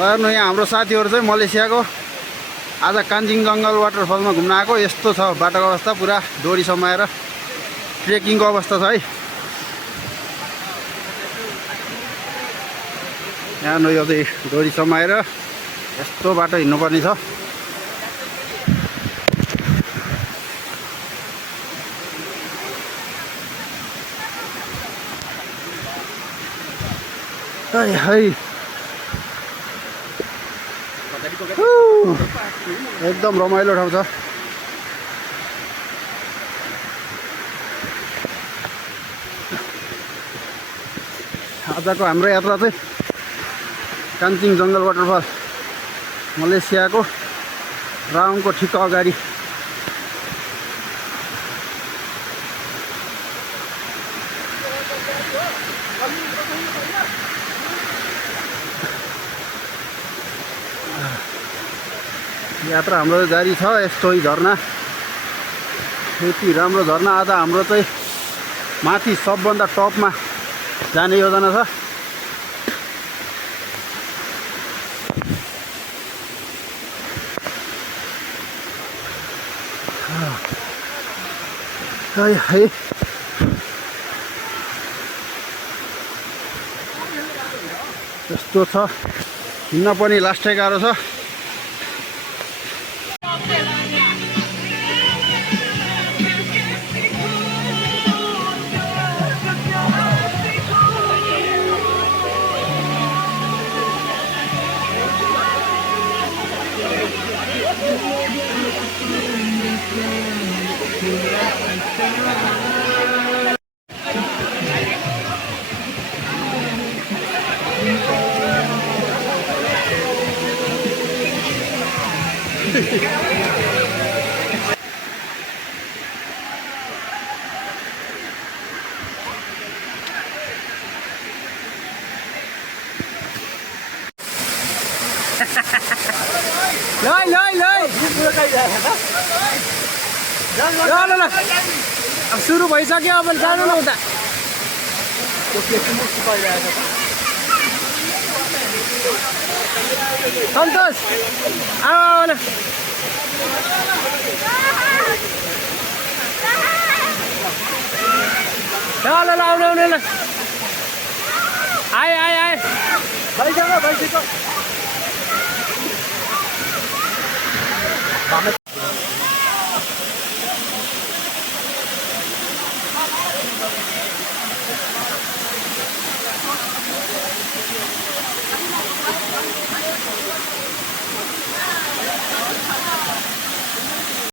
हेर्नु यहाँ हाम्रो साथीहरू चाहिँ मलेसियाको आज काञ्चनजङ्घा वाटरफलमा घुम्न आएको। यस्तो छ बाटोको अवस्था, पुरा डोरी समाएर ट्रेकिङको अवस्था छ है। यहाँ यो चाहिँ डोरी समाएर यस्तो बाटो हिँड्नुपर्ने छ। है एकदम रमाइलो ठाउँ छ। आजको हाम्रो यात्रा चाहिँ काञ्चनजङ्घा वाटरफल मलेसियाको राउन्डको ठिक अगाडि। यात्रा हाम्रो जारी छ। यस्तो झरना, यति राम्रो झरना। आज हाम्रो चाहिँ माथि सबभन्दा टपमा जाने योजना छ। है यस्तो छ, हिँड्न पनि लास्टै गाह्रो छ। ल अब सुरु भइसक्यो, अब जानु न उता। सन्तोष आऊ न। ल आउने ल। आए आए आए भइसक्यो भइसक्यो।